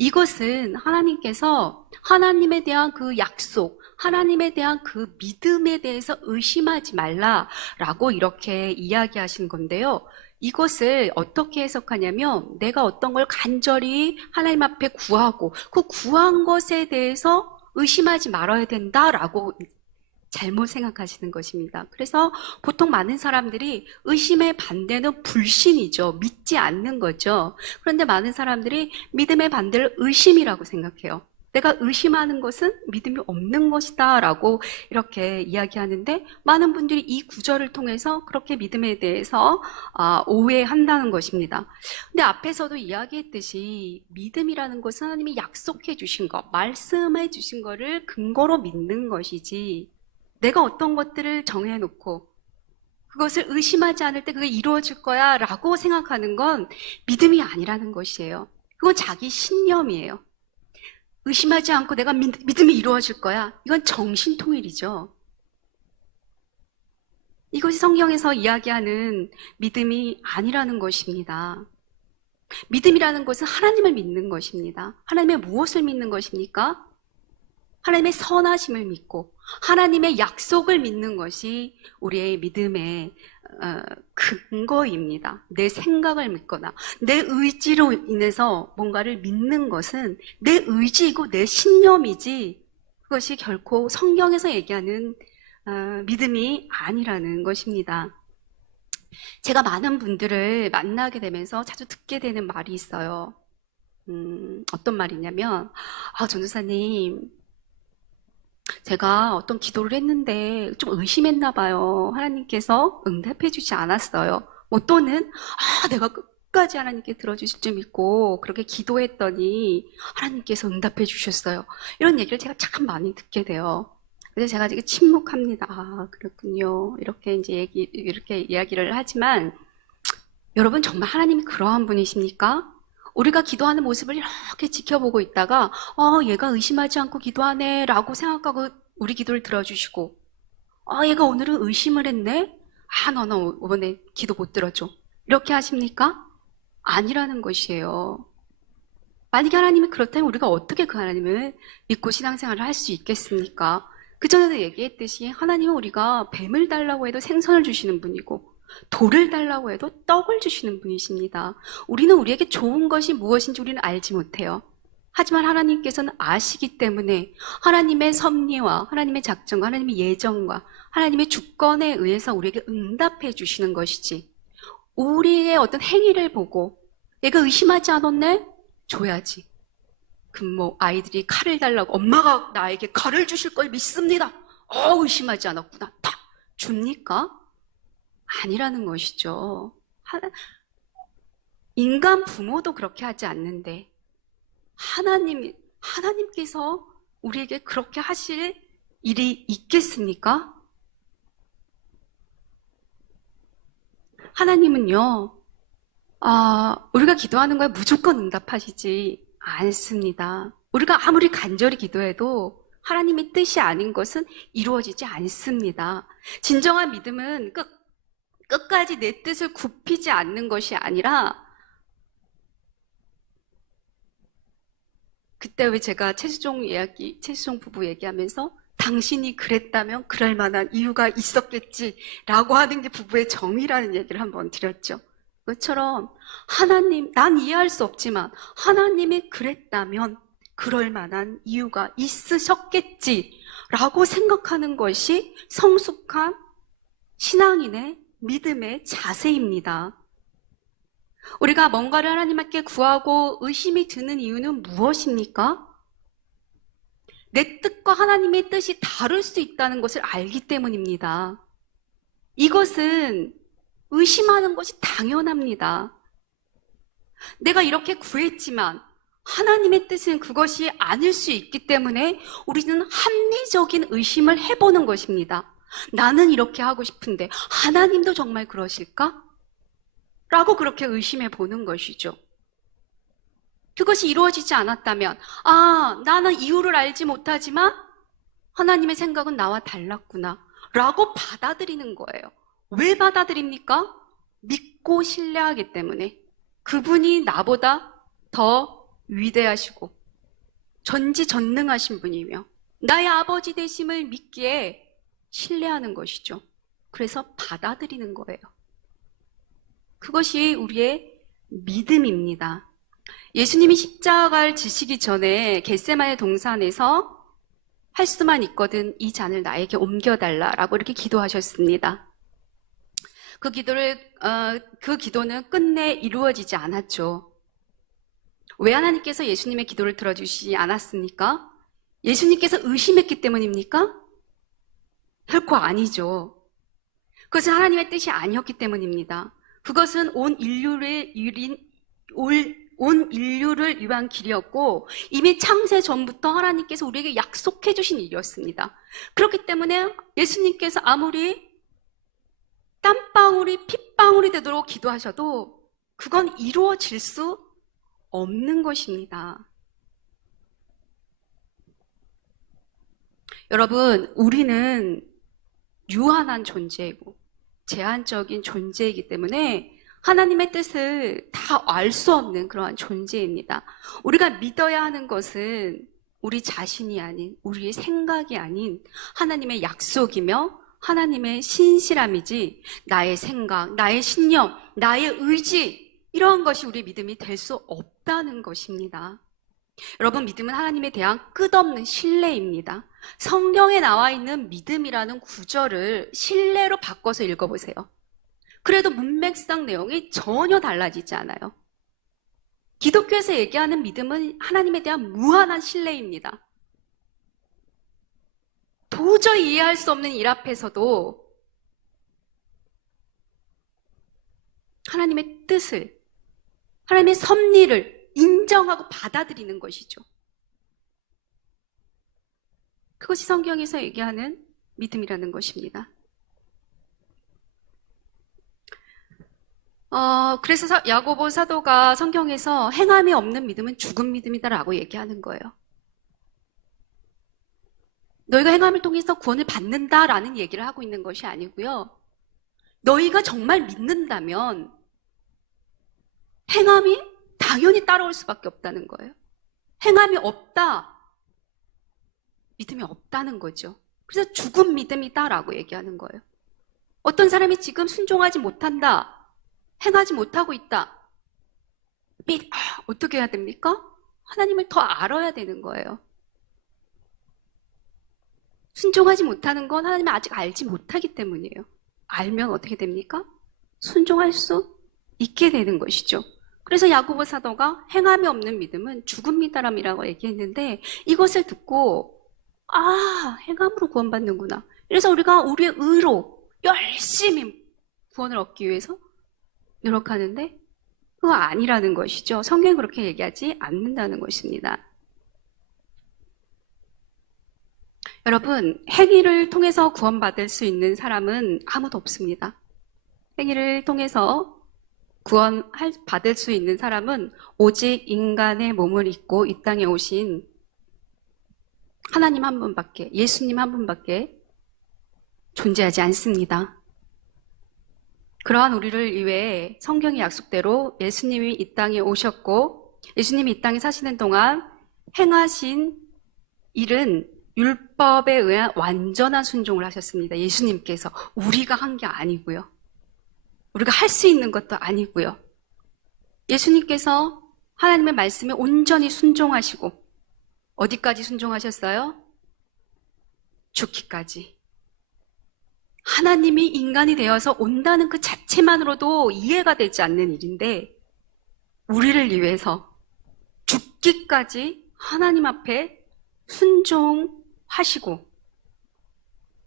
이것은 하나님께서 하나님에 대한 그 약속, 하나님에 대한 그 믿음에 대해서 의심하지 말라라고 이렇게 이야기하신 건데요. 이것을 어떻게 해석하냐면 내가 어떤 걸 간절히 하나님 앞에 구하고 그 구한 것에 대해서 의심하지 말아야 된다라고 잘못 생각하시는 것입니다. 그래서 보통 많은 사람들이 의심의 반대는 불신이죠. 믿지 않는 거죠. 그런데 많은 사람들이 믿음의 반대를 의심이라고 생각해요. 내가 의심하는 것은 믿음이 없는 것이다 라고 이렇게 이야기하는데 많은 분들이 이 구절을 통해서 그렇게 믿음에 대해서 오해한다는 것입니다. 근데 앞에서도 이야기했듯이 믿음이라는 것은 하나님이 약속해 주신 것, 말씀해 주신 것을 근거로 믿는 것이지 내가 어떤 것들을 정해놓고 그것을 의심하지 않을 때 그게 이루어질 거야 라고 생각하는 건 믿음이 아니라는 것이에요. 그건 자기 신념이에요. 의심하지 않고 내가 믿음이 이루어질 거야. 이건 정신통일이죠. 이것이 성경에서 이야기하는 믿음이 아니라는 것입니다. 믿음이라는 것은 하나님을 믿는 것입니다. 하나님의 무엇을 믿는 것입니까? 하나님의 선하심을 믿고 하나님의 약속을 믿는 것이 우리의 믿음의 근거입니다. 내 생각을 믿거나 내 의지로 인해서 뭔가를 믿는 것은 내 의지이고 내 신념이지 그것이 결코 성경에서 얘기하는 믿음이 아니라는 것입니다. 제가 많은 분들을 만나게 되면서 자주 듣게 되는 말이 있어요. 어떤 말이냐면, 전도사님, 제가 어떤 기도를 했는데 좀 의심했나 봐요. 하나님께서 응답해 주지 않았어요. 뭐 또는, 내가 끝까지 하나님께 들어주실 줄 믿고 그렇게 기도했더니 하나님께서 응답해 주셨어요. 이런 얘기를 제가 참 많이 듣게 돼요. 그래서 제가 지금 침묵합니다. 그렇군요. 이렇게 이렇게 이야기를 하지만, 여러분 정말 하나님이 그러한 분이십니까? 우리가 기도하는 모습을 이렇게 지켜보고 있다가, 얘가 의심하지 않고 기도하네 라고 생각하고 우리 기도를 들어주시고, 얘가 오늘은 의심을 했네? 너는 이번에 기도 못 들어줘. 이렇게 하십니까? 아니라는 것이에요. 만약에 하나님이 그렇다면 우리가 어떻게 그 하나님을 믿고 신앙생활을 할 수 있겠습니까? 그전에도 얘기했듯이 하나님은 우리가 뱀을 달라고 해도 생선을 주시는 분이고 돌을 달라고 해도 떡을 주시는 분이십니다. 우리는 우리에게 좋은 것이 무엇인지 우리는 알지 못해요. 하지만 하나님께서는 아시기 때문에 하나님의 섭리와 하나님의 작정과 하나님의 예정과 하나님의 주권에 의해서 우리에게 응답해 주시는 것이지, 우리의 어떤 행위를 보고 얘가 의심하지 않았네? 줘야지. 아이들이 칼을 달라고 엄마가 나에게 칼을 주실 걸 믿습니다. 의심하지 않았구나. 다 줍니까? 아니라는 것이죠. 인간 부모도 그렇게 하지 않는데 하나님께서 우리에게 그렇게 하실 일이 있겠습니까? 하나님은요, 우리가 기도하는 거에 무조건 응답하시지 않습니다. 우리가 아무리 간절히 기도해도 하나님의 뜻이 아닌 것은 이루어지지 않습니다. 진정한 믿음은 끝까지 내 뜻을 굽히지 않는 것이 아니라, 그때 왜 제가 최수종 부부 얘기하면서 당신이 그랬다면 그럴 만한 이유가 있었겠지라고 하는 게 부부의 정의라는 얘기를 한번 드렸죠. 그것처럼 난 이해할 수 없지만 하나님이 그랬다면 그럴 만한 이유가 있으셨겠지라고 생각하는 것이 성숙한 신앙인의 믿음의 자세입니다. 우리가 뭔가를 하나님께 구하고 의심이 드는 이유는 무엇입니까? 내 뜻과 하나님의 뜻이 다를 수 있다는 것을 알기 때문입니다. 이것은 의심하는 것이 당연합니다. 내가 이렇게 구했지만 하나님의 뜻은 그것이 아닐 수 있기 때문에 우리는 합리적인 의심을 해보는 것입니다. 나는 이렇게 하고 싶은데 하나님도 정말 그러실까? 라고 그렇게 의심해 보는 것이죠. 그것이 이루어지지 않았다면, 나는 이유를 알지 못하지만 하나님의 생각은 나와 달랐구나 라고 받아들이는 거예요. 왜 받아들입니까? 믿고 신뢰하기 때문에. 그분이 나보다 더 위대하시고 전지전능하신 분이며 나의 아버지 되심을 믿기에 신뢰하는 것이죠. 그래서 받아들이는 거예요. 그것이 우리의 믿음입니다. 예수님이 십자가를 지시기 전에 겟세마네 동산에서 할 수만 있거든 이 잔을 나에게 옮겨달라라고 이렇게 기도하셨습니다. 그 기도는 끝내 이루어지지 않았죠. 왜 하나님께서 예수님의 기도를 들어주시지 않았습니까? 예수님께서 의심했기 때문입니까? 결코 아니죠. 그것은 하나님의 뜻이 아니었기 때문입니다. 그것은 온 인류를 위한 길이었고 이미 창세 전부터 하나님께서 우리에게 약속해 주신 일이었습니다. 그렇기 때문에 예수님께서 아무리 땀방울이 핏방울이 되도록 기도하셔도 그건 이루어질 수 없는 것입니다. 여러분, 우리는 유한한 존재이고 제한적인 존재이기 때문에 하나님의 뜻을 다 알 수 없는 그러한 존재입니다. 우리가 믿어야 하는 것은 우리 자신이 아닌, 우리의 생각이 아닌 하나님의 약속이며 하나님의 신실함이지, 나의 생각, 나의 신념, 나의 의지, 이러한 것이 우리 믿음이 될 수 없다는 것입니다. 여러분, 믿음은 하나님에 대한 끝없는 신뢰입니다. 성경에 나와 있는 믿음이라는 구절을 신뢰로 바꿔서 읽어보세요. 그래도 문맥상 내용이 전혀 달라지지 않아요. 기독교에서 얘기하는 믿음은 하나님에 대한 무한한 신뢰입니다. 도저히 이해할 수 없는 일 앞에서도 하나님의 뜻을, 하나님의 섭리를 인정하고 받아들이는 것이죠. 그것이 성경에서 얘기하는 믿음이라는 것입니다. 그래서 야고보 사도가 성경에서 행함이 없는 믿음은 죽은 믿음이다라고 얘기하는 거예요. 너희가 행함을 통해서 구원을 받는다라는 얘기를 하고 있는 것이 아니고요. 너희가 정말 믿는다면 행함이 당연히 따라올 수밖에 없다는 거예요. 행함이 없다, 믿음이 없다는 거죠. 그래서 죽은 믿음이다라고 얘기하는 거예요. 어떤 사람이 지금 순종하지 못한다, 행하지 못하고 있다. 어떻게 해야 됩니까? 하나님을 더 알아야 되는 거예요. 순종하지 못하는 건 하나님을 아직 알지 못하기 때문이에요. 알면 어떻게 됩니까? 순종할 수 있게 되는 것이죠. 그래서 야고보 사도가 행함이 없는 믿음은 죽은 믿음이라고 얘기했는데, 이것을 듣고 행함으로 구원받는구나. 그래서 우리가 우리의 의로 열심히 구원을 얻기 위해서 노력하는데 그거 아니라는 것이죠. 성경이 그렇게 얘기하지 않는다는 것입니다. 여러분, 행위를 통해서 구원받을 수 있는 사람은 아무도 없습니다. 행위를 통해서 구원받을 수 있는 사람은 오직 인간의 몸을 입고 이 땅에 오신 하나님 한 분밖에, 예수님 한 분밖에 존재하지 않습니다. 그러한 우리를 위해 성경의 약속대로 예수님이 이 땅에 오셨고, 예수님이 이 땅에 사시는 동안 행하신 일은 율법에 의한 완전한 순종을 하셨습니다. 예수님께서. 우리가 한 게 아니고요. 우리가 할 수 있는 것도 아니고요. 예수님께서 하나님의 말씀에 온전히 순종하시고, 어디까지 순종하셨어요? 죽기까지. 하나님이 인간이 되어서 온다는 그 자체만으로도 이해가 되지 않는 일인데, 우리를 위해서 죽기까지 하나님 앞에 순종하시고,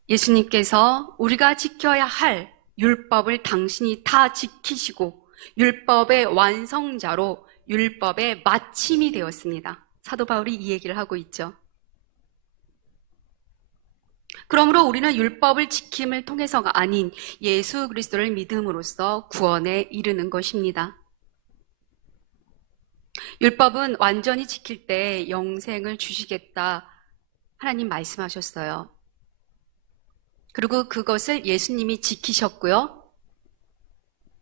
예수님께서 우리가 지켜야 할 율법을 당신이 다 지키시고, 율법의 완성자로 율법의 마침이 되었습니다. 사도 바울이 이 얘기를 하고 있죠. 그러므로 우리는 율법을 지킴을 통해서가 아닌 예수 그리스도를 믿음으로써 구원에 이르는 것입니다. 율법은 완전히 지킬 때 영생을 주시겠다, 하나님 말씀하셨어요. 그리고 그것을 예수님이 지키셨고요.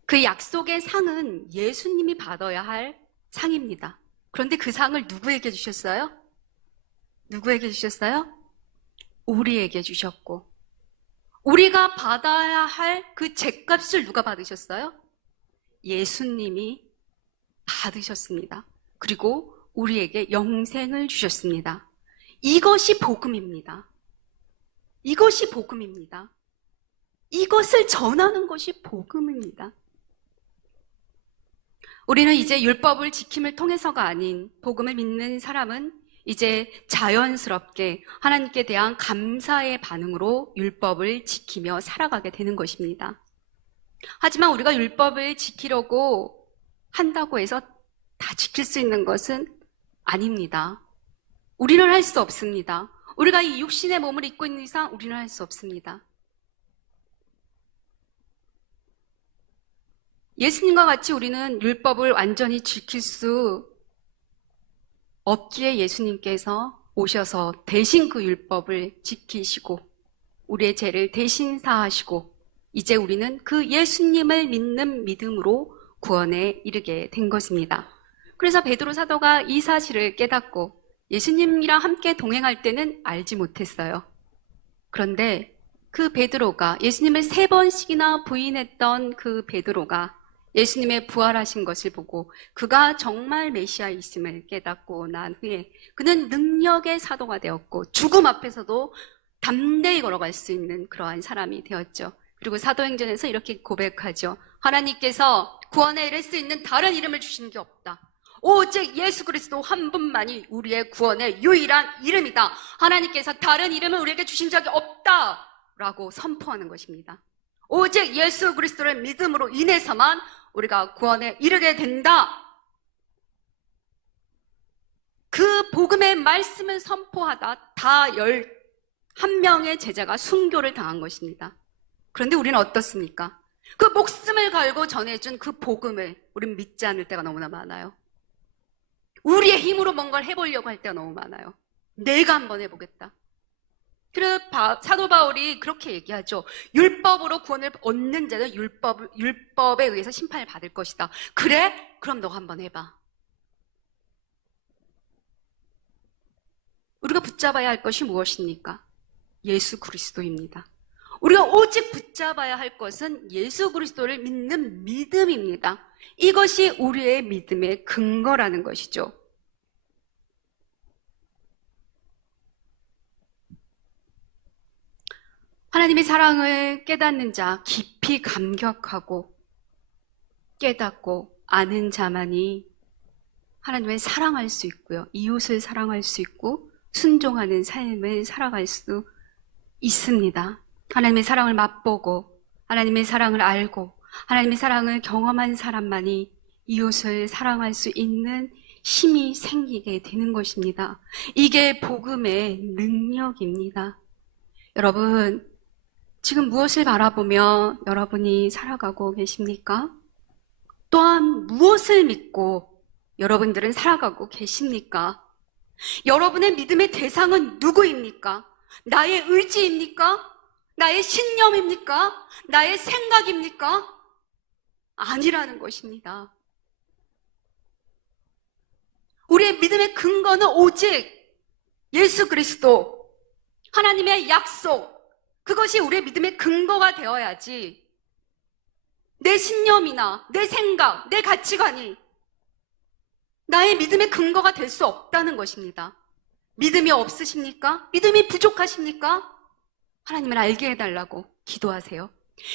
그 약속의 상은 예수님이 받아야 할 상입니다. 그런데 그 상을 누구에게 주셨어요? 누구에게 주셨어요? 우리에게 주셨고, 우리가 받아야 할 그 죗값을 누가 받으셨어요? 예수님이 받으셨습니다. 그리고 우리에게 영생을 주셨습니다. 이것이 복음입니다. 이것이 복음입니다. 이것을 전하는 것이 복음입니다. 우리는 이제 율법을 지킴을 통해서가 아닌 복음을 믿는 사람은 이제 자연스럽게 하나님께 대한 감사의 반응으로 율법을 지키며 살아가게 되는 것입니다. 하지만 우리가 율법을 지키려고 한다고 해서 다 지킬 수 있는 것은 아닙니다. 우리는 할 수 없습니다. 우리가 이 육신의 몸을 입고 있는 이상 우리는 할 수 없습니다. 예수님과 같이 우리는 율법을 완전히 지킬 수 없기에 예수님께서 오셔서 대신 그 율법을 지키시고 우리의 죄를 대신 사하시고 이제 우리는 그 예수님을 믿는 믿음으로 구원에 이르게 된 것입니다. 그래서 베드로 사도가 이 사실을 깨닫고 예수님이랑 함께 동행할 때는 알지 못했어요. 그런데 그 베드로가 예수님을 3번씩이나 부인했던 그 베드로가 예수님의 부활하신 것을 보고 그가 정말 메시아이심을 깨닫고 난 후에 그는 능력의 사도가 되었고 죽음 앞에서도 담대히 걸어갈 수 있는 그러한 사람이 되었죠. 그리고 사도행전에서 이렇게 고백하죠. 하나님께서 구원에 이를 수 있는 다른 이름을 주신 게 없다. 오직 예수 그리스도 한 분만이 우리의 구원의 유일한 이름이다. 하나님께서 다른 이름을 우리에게 주신 적이 없다 라고 선포하는 것입니다. 오직 예수 그리스도를 믿음으로 인해서만 우리가 구원에 이르게 된다. 그 복음의 말씀을 선포하다 다 11명의 제자가 순교를 당한 것입니다. 그런데 우리는 어떻습니까? 그 목숨을 걸고 전해준 그 복음을 우리는 믿지 않을 때가 너무나 많아요. 우리의 힘으로 뭔가를 해보려고 할 때가 너무 많아요. 내가 한번 해보겠다. 그래서 사도 바울이 그렇게 얘기하죠. 율법으로 구원을 얻는 자는 율법에 의해서 심판을 받을 것이다. 그래? 그럼 너가 한번 해봐. 우리가 붙잡아야 할 것이 무엇입니까? 예수 그리스도입니다. 우리가 오직 붙잡아야 할 것은 예수 그리스도를 믿는 믿음입니다. 이것이 우리의 믿음의 근거라는 것이죠. 하나님의 사랑을 깨닫는 자, 깊이 감격하고 깨닫고 아는 자만이 하나님을 사랑할 수 있고요. 이웃을 사랑할 수 있고 순종하는 삶을 살아갈 수 있습니다. 하나님의 사랑을 맛보고 하나님의 사랑을 알고 하나님의 사랑을 경험한 사람만이 이웃을 사랑할 수 있는 힘이 생기게 되는 것입니다. 이게 복음의 능력입니다. 여러분, 지금 무엇을 바라보며 여러분이 살아가고 계십니까? 또한 무엇을 믿고 여러분들은 살아가고 계십니까? 여러분의 믿음의 대상은 누구입니까? 나의 의지입니까? 나의 신념입니까? 나의 생각입니까? 아니라는 것입니다. 우리의 믿음의 근거는 오직 예수 그리스도, 하나님의 약속, 그것이 우리의 믿음의 근거가 되어야지 내 신념이나 내 생각, 내 가치관이 나의 믿음의 근거가 될 수 없다는 것입니다. 믿음이 없으십니까? 믿음이 부족하십니까? 하나님을 알게 해달라고 기도하세요.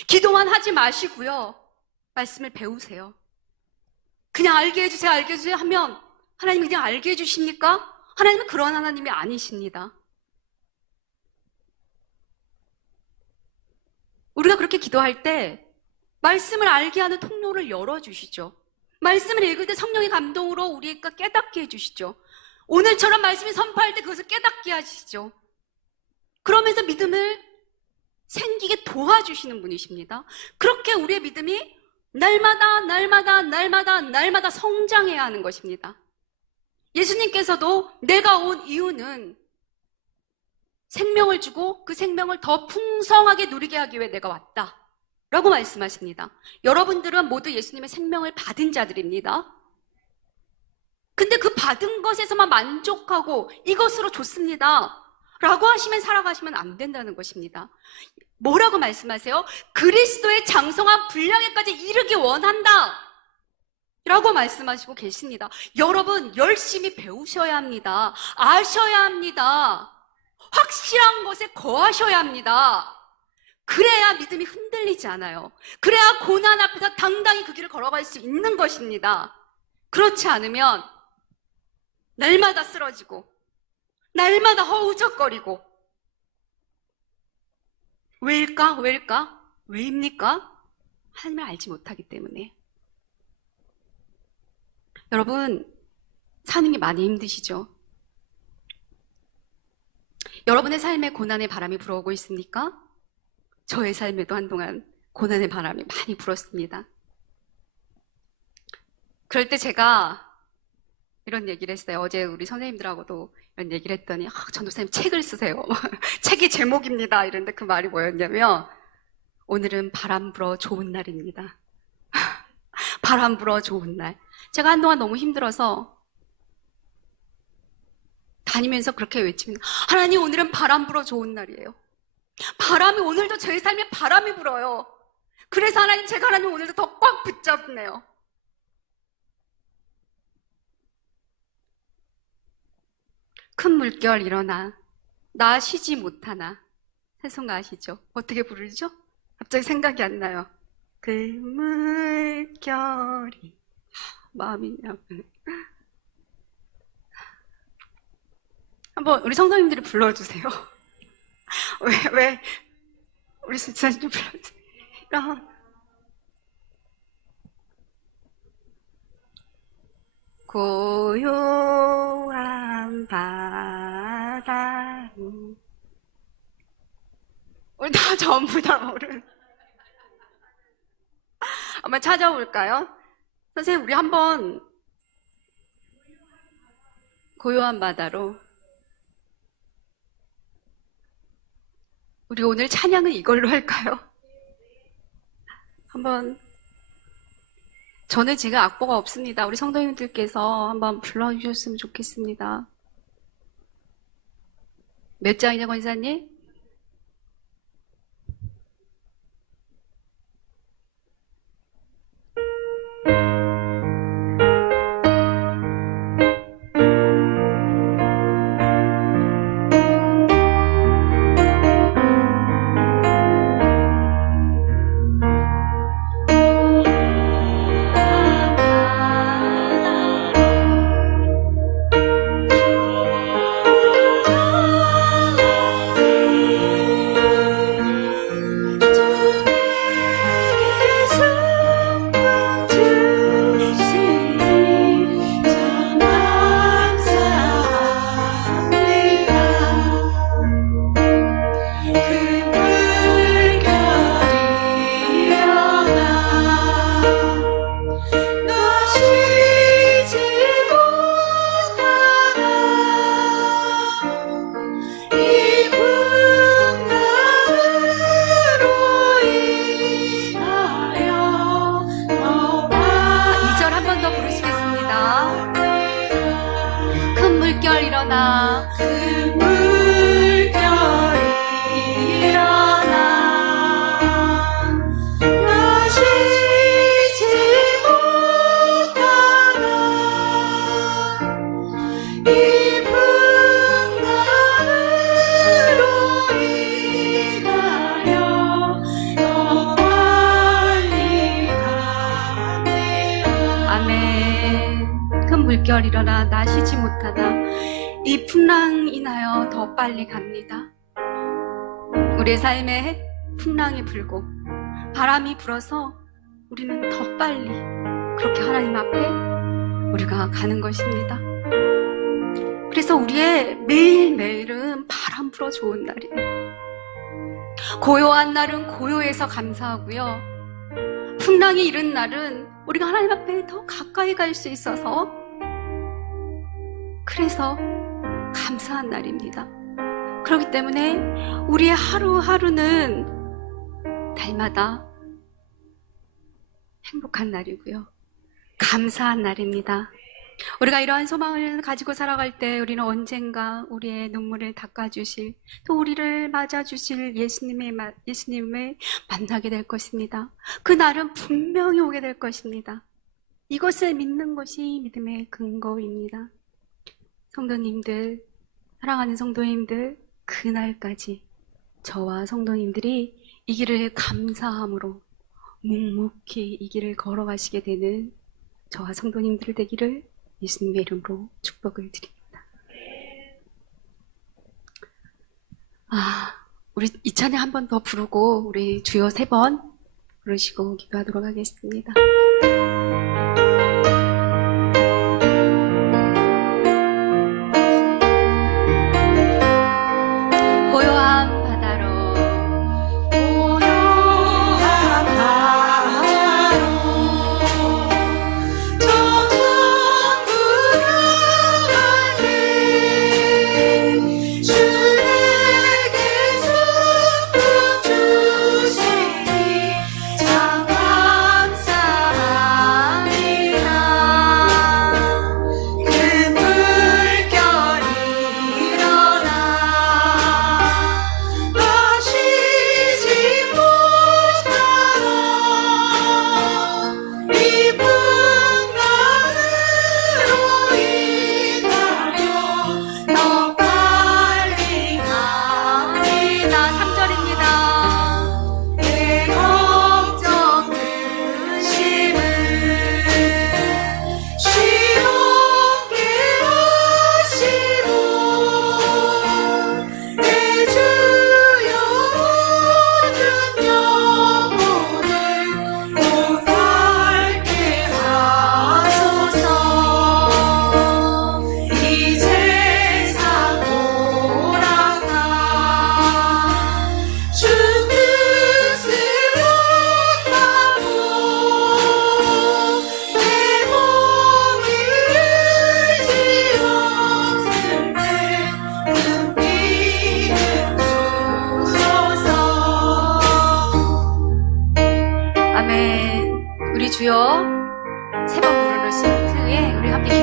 기도만 하지 마시고요. 말씀을 배우세요. 그냥 알게 해주세요, 알게 해주세요 하면 하나님이 그냥 알게 해주십니까? 하나님은 그런 하나님이 아니십니다. 우리가 그렇게 기도할 때 말씀을 알게 하는 통로를 열어주시죠. 말씀을 읽을 때 성령의 감동으로 우리가 깨닫게 해주시죠. 오늘처럼 말씀이 선포할 때 그것을 깨닫게 하시죠. 그러면서 믿음을 생기게 도와주시는 분이십니다. 그렇게 우리의 믿음이 날마다 성장해야 하는 것입니다. 예수님께서도 내가 온 이유는 생명을 주고 그 생명을 더 풍성하게 누리게 하기 위해 내가 왔다 라고 말씀하십니다. 여러분들은 모두 예수님의 생명을 받은 자들입니다. 근데 그 받은 것에서만 만족하고 이것으로 좋습니다 라고 하시면 살아가시면 안 된다는 것입니다. 뭐라고 말씀하세요? 그리스도의 장성한 분량에까지 이르기 원한다 라고 말씀하시고 계십니다. 여러분, 열심히 배우셔야 합니다. 아셔야 합니다. 확실한 것에 거하셔야 합니다. 그래야 믿음이 흔들리지 않아요. 그래야 고난 앞에서 당당히 그 길을 걸어갈 수 있는 것입니다. 그렇지 않으면 날마다 쓰러지고 날마다 허우적거리고 왜일까? 왜입니까? 하나님을 알지 못하기 때문에. 여러분, 사는 게 많이 힘드시죠? 여러분의 삶에 고난의 바람이 불어오고 있습니까? 저의 삶에도 한동안 고난의 바람이 많이 불었습니다. 그럴 때 제가 이런 얘기를 했어요. 어제 우리 선생님들하고도 이런 얘기를 했더니 전도사님 책을 쓰세요. 책이 제목입니다. 이런데 그 말이 뭐였냐면 오늘은 바람 불어 좋은 날입니다. 바람 불어 좋은 날. 제가 한동안 너무 힘들어서 다니면서 그렇게 외칩니다. 하나님, 오늘은 바람 불어 좋은 날이에요. 바람이, 오늘도 제 삶에 바람이 불어요. 그래서 하나님, 제가 하나님 오늘도 더 꽉 붙잡네요. 큰 물결 일어나 나 쉬지 못하나. 찬송가 아시죠? 어떻게 부르죠? 갑자기 생각이 안 나요. 그 물결이 마음이 한번 우리 성도님들이 불러주세요. 왜 우리 진짜님 좀 불러주세요. 고요한 바다. 우리 다 전부 다 모르는. 한번 찾아볼까요? 선생님, 우리 한번 고요한 바다로. 우리 오늘 찬양은 이걸로 할까요? 한번. 저는 지금 악보가 없습니다. 우리 성도님들께서 한번 불러주셨으면 좋겠습니다. 몇 장이냐, 권사님? 물결 일어나 나 쉬지 못하나. 이 풍랑이 나여 더 빨리 갑니다. 우리의 삶에 풍랑이 불고 바람이 불어서 우리는 더 빨리 그렇게 하나님 앞에 우리가 가는 것입니다. 그래서 우리의 매일매일은 바람 불어 좋은 날이에요. 고요한 날은 고요해서 감사하고요, 풍랑이 이른 날은 우리가 하나님 앞에 더 가까이 갈 수 있어서, 그래서 감사한 날입니다. 그렇기 때문에 우리의 하루하루는 날마다 행복한 날이고요, 감사한 날입니다. 우리가 이러한 소망을 가지고 살아갈 때 우리는 언젠가 우리의 눈물을 닦아주실, 또 우리를 맞아주실 예수님을 만나게 될 것입니다. 그 날은 분명히 오게 될 것입니다. 이것을 믿는 것이 믿음의 근거입니다. 성도님들, 사랑하는 성도님들, 그날까지 저와 성도님들이 이 길을 감사함으로 묵묵히 이 길을 걸어가시게 되는 저와 성도님들 되기를 예수님의 이름으로 축복을 드립니다. 우리 이 찬양 한 번 더 부르고 우리 주여 3번 부르시고 기도하도록 하겠습니다. 아멘. 우리 주여 세 번 부르신 후에 우리 함께 기도